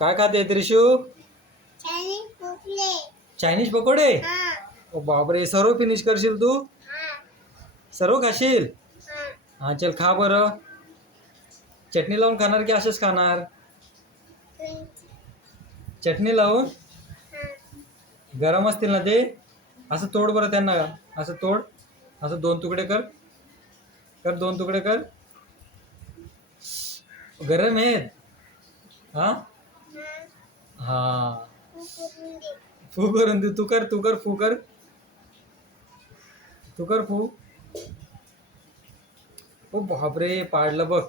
काय खाते त्रिशू? चायनीज पकोडे? ओ बापरे, सर्व फिनिश करशील तू? सर्व खाशील? हा चल खा बरं. चटणी लावून खाणार की असंच खाणार? चटणी लावून? गरम असतील ना ते? असं तोड बरं त्यांना. असं तोड. असं दोन तुकडे कर. कर, दोन तुकडे कर. गरम आहेत. हा हा. फू करून दे. तू कर, तू कर, फू कर. तू कर फू. ओ बापरे, पाडलं बघ.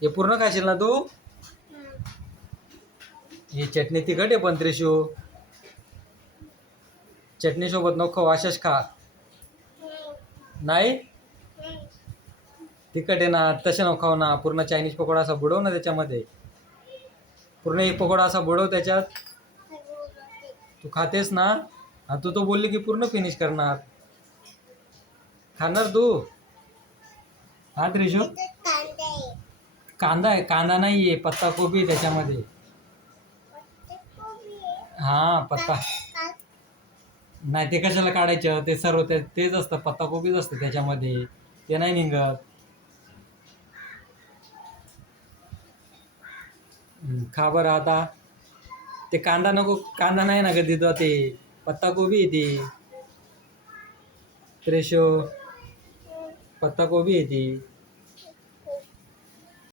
हे पूर्ण खाशील ना तू? ही चटणी तिखट आहे पण त्रिशू. चटणी सोबत नको, अशाच खा. नाही तिखट आहे ना, तसे नको खाऊ ना. पूर्ण चायनीज पकोडा असा बुडव ना त्याच्यामध्ये. पूर्ण एक पकोडा असा बुडव त्याच्यात. तू खातेस ना? हा, तू तो बोलली की पूर्ण फिनिश करणार. खाणार तू? हा त्रिशू? कांदा आहे. कांदा नाहीये, पत्ता कोबी आहे त्याच्यामध्ये. हा पत्ता. नाही ते कशाला काढायचं, ते सर्व तेच असतं, पत्ता कोबीच असतं त्याच्यामध्ये. ते नाही निघत. खा बरं आता. ते कांदा नको, कांदा नाही ना कधी ते पत्ता कोबी आहे ती. त्रिशू, पत्ता कोबी आहे ती.